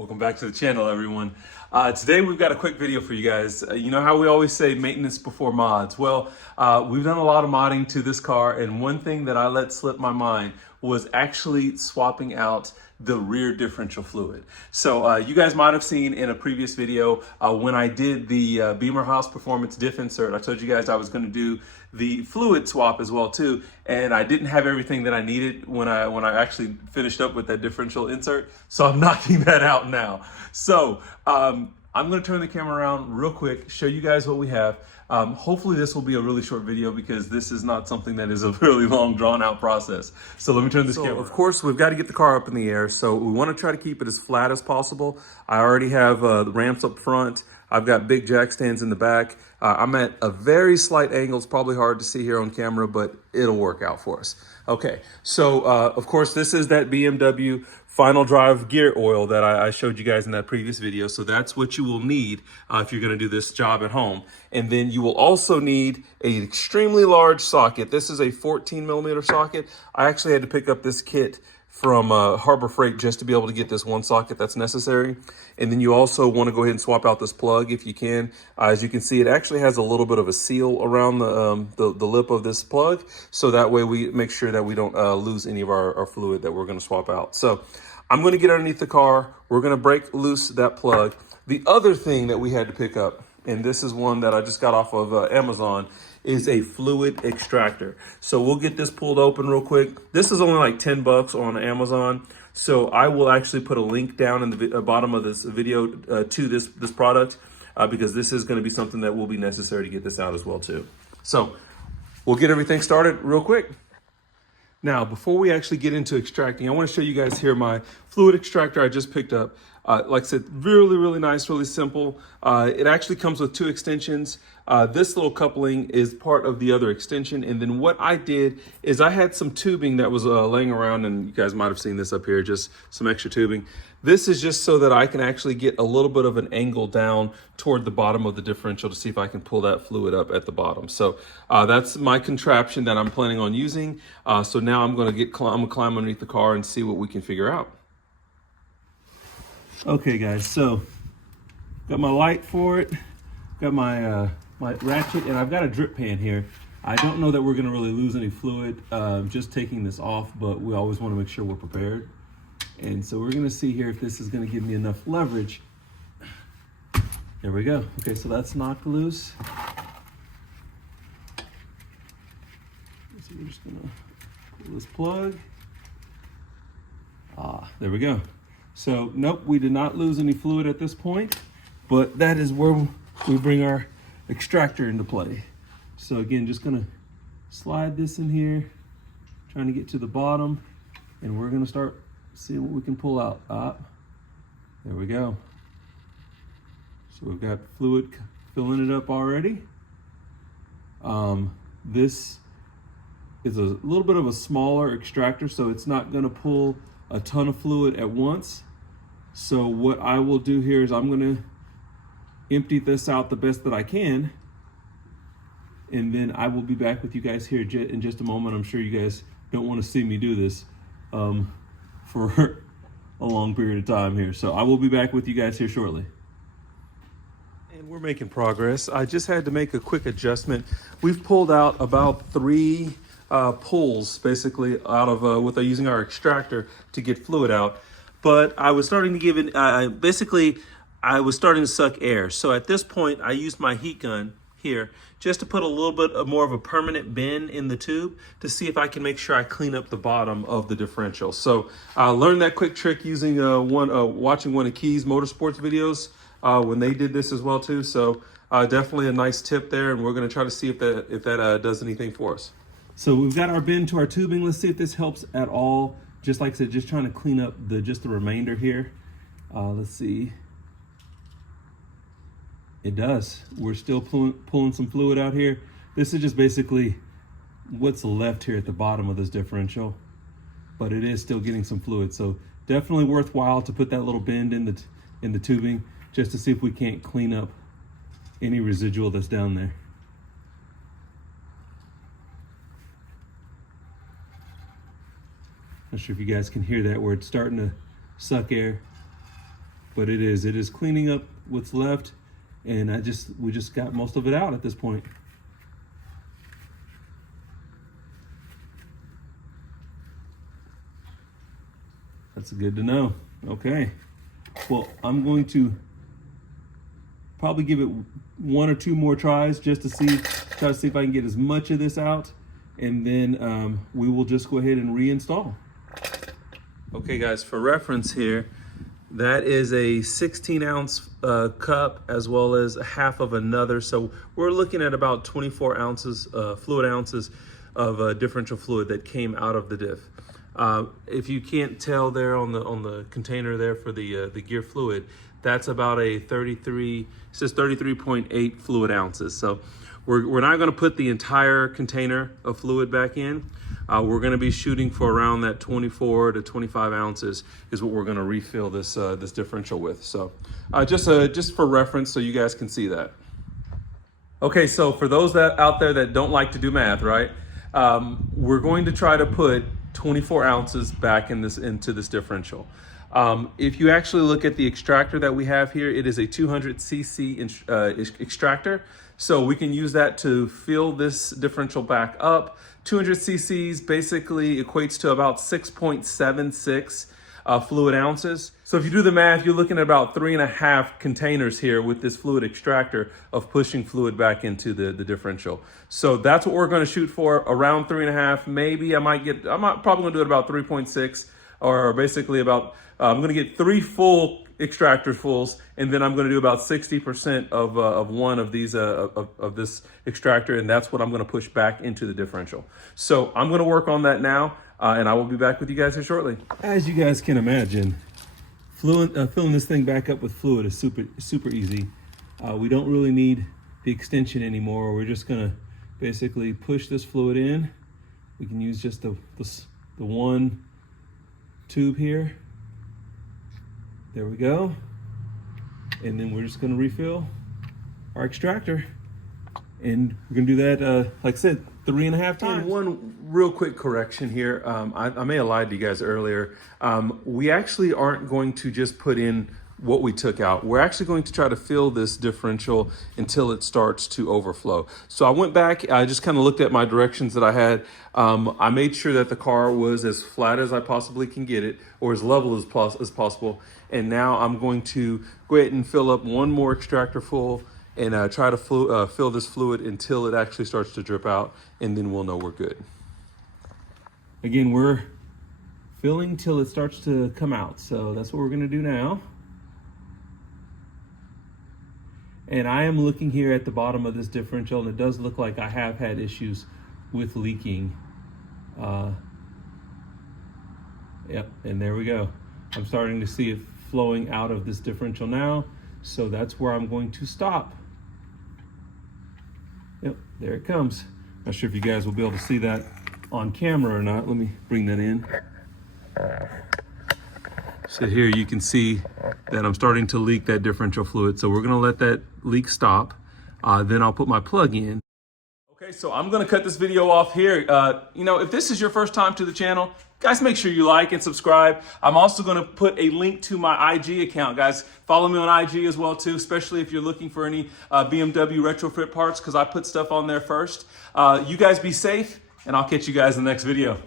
Welcome back to the channel, everyone. Today we've got a quick video for you guys. You know how we always say maintenance before mods? Well, we've done a lot of modding to this car, and one thing that I let slip my mind was actually swapping out the rear differential fluid. So you guys might have seen in a previous video when I did the Beamer House Performance diff insert, I told you guys I was going to do the fluid swap as well too, and I didn't have everything that I needed when I actually finished up with that differential insert, so I'm knocking that out now. So I'm going to turn the camera around real quick, show you guys what we have. Hopefully this will be a really short video because this is not something that is a really long drawn out process. So let me turn this camera. Of course, we've got to get the car up in the air. So we want to try to keep it as flat as possible. I already have the ramps up front. I've got big jack stands in the back. I'm at a very slight angle. It's probably hard to see here on camera, but it'll work out for us. Okay, so of course, this is that BMW final drive gear oil that I showed you guys in that previous video. So that's what you will need if you're gonna do this job at home. And then you will also need an extremely large socket. This is a 14mm socket. I actually had to pick up this kit from Harbor Freight just to be able to get this one socket that's necessary. And then you also want to go ahead and swap out this plug if you can. As you can see, it actually has a little bit of a seal around the lip of this plug. So that way we make sure that we don't lose any of our fluid that we're going to swap out. So I'm going to get underneath the car. We're going to break loose that plug. The other thing that we had to pick up, and this is one that I just got off of Amazon, is a fluid extractor. So we'll get this pulled open real quick. This is only like 10 bucks on Amazon. So I will actually put a link down in the bottom of this video to this product because this is going to be something that will be necessary to get this out as well too. So we'll get everything started real quick. Now, before we actually get into extracting, I want to show you guys here my fluid extractor I just picked up. Like I said, really, really nice, really simple. It actually comes with two extensions. This little coupling is part of the other extension. And then what I did is I had some tubing that was laying around, and you guys might have seen this up here, just some extra tubing. This is just so that I can actually get a little bit of an angle down toward the bottom of the differential to see if I can pull that fluid up at the bottom. So that's my contraption that I'm planning on using. So now I'm gonna climb underneath the car and see what we can figure out. Okay guys, so got my light for it, got my my ratchet, and I've got a drip pan here. I don't know that we're gonna really lose any fluid just taking this off, but we always wanna make sure we're prepared. And so we're gonna see here if this is gonna give me enough leverage. There we go. Okay, so that's knocked loose. So we're just gonna pull this plug. There we go. So, nope, we did not lose any fluid at this point, but that is where we bring our extractor into play. So again, just gonna slide this in here, trying to get to the bottom, and we're gonna start seeing what we can pull out. There we go. So we've got fluid filling it up already. This is a little bit of a smaller extractor, so it's not gonna pull a ton of fluid at once. So what I will do here is I'm gonna empty this out the best that I can, and then I will be back with you guys here in just a moment. I'm sure you guys don't want to see me do this for a long period of time here. So I will be back with you guys here shortly. And we're making progress. I just had to make a quick adjustment. We've pulled out about 3 pulls basically out of with using our extractor to get fluid out. But I was starting to give it, I was starting to suck air. So at this point, I used my heat gun here just to put a little bit more of a permanent bend in the tube to see if I can make sure I clean up the bottom of the differential. So I learned that quick trick using watching one of Key's Motorsports videos when they did this as well too. So definitely a nice tip there, and we're gonna try to see if that does anything for us. So we've got our bend to our tubing. Let's see if this helps at all. Just like I said, just trying to clean up just the remainder here. Let's see. It does. We're still pulling some fluid out here. This is just basically what's left here at the bottom of this differential, but it is still getting some fluid. So definitely worthwhile to put that little bend in the tubing just to see if we can't clean up any residual that's down there. Not sure if you guys can hear that where it's starting to suck air, but it is cleaning up what's left, and we just got most of it out at this point. That's good to know. Okay, well, I'm going to probably give it 1 or 2 more tries just to try to see if I can get as much of this out, and then we will just go ahead and reinstall. Okay guys, for reference here, that is a 16-ounce cup as well as a half of another. So we're looking at about 24 ounces, fluid ounces of differential fluid that came out of the diff. If you can't tell there on the container there for the gear fluid, that's about a 33, it says 33.8 fluid ounces. So we're not gonna put the entire container of fluid back in. We're gonna be shooting for around that 24 to 25 ounces is what we're gonna refill this differential with. So just for reference, so you guys can see that. Okay, so for those out there that don't like to do math, right? We're going to try to put 24 ounces back into this differential. If you actually look at the extractor that we have here, it is a 200 cc extractor. So we can use that to fill this differential back up. 200 cc's basically equates to about 6.76 fluid ounces. So if you do the math, you're looking at about 3.5 containers here with this fluid extractor of pushing fluid back into the differential. So that's what we're going to shoot for, around 3.5. Maybe I'm probably going to do it about 3.6, or basically about, I'm going to get 3 full extractor fulls, and then I'm going to do about 60% of one of these of this extractor, and that's what I'm going to push back into the differential. So I'm going to work on that now, and I will be back with you guys here shortly. As you guys can imagine, filling this thing back up with fluid is super easy. We don't really need the extension anymore. We're just going to basically push this fluid in. We can use just the one tube here. There we go. And then we're just gonna refill our extractor. And we're gonna do that, like I said, 3.5 times. And one real quick correction here. I may have lied to you guys earlier. We actually aren't going to just put in what we took out. We're actually going to try to fill this differential until it starts to overflow. So I went back, I just kind of looked at my directions that I had. I made sure that the car was as flat as I possibly can get it, or as level as possible. And now I'm going to go ahead and fill up one more extractor full and try to fill this fluid until it actually starts to drip out, and then we'll know we're good. Again, we're filling till it starts to come out. So that's what we're gonna do now. And I am looking here at the bottom of this differential, and it does look like I have had issues with leaking. Yep, and there we go. I'm starting to see it flowing out of this differential now, so that's where I'm going to stop. Yep, there it comes. Not sure if you guys will be able to see that on camera or not. Let me bring that in. So here you can see that I'm starting to leak that differential fluid. So we're gonna let that leak stop. Then I'll put my plug in. Okay, so I'm gonna cut this video off here. You know, if this is your first time to the channel, guys, make sure you like and subscribe. I'm also gonna put a link to my IG account, guys. Follow me on IG as well too, especially if you're looking for any BMW retrofit parts, because I put stuff on there first. You guys be safe, and I'll catch you guys in the next video.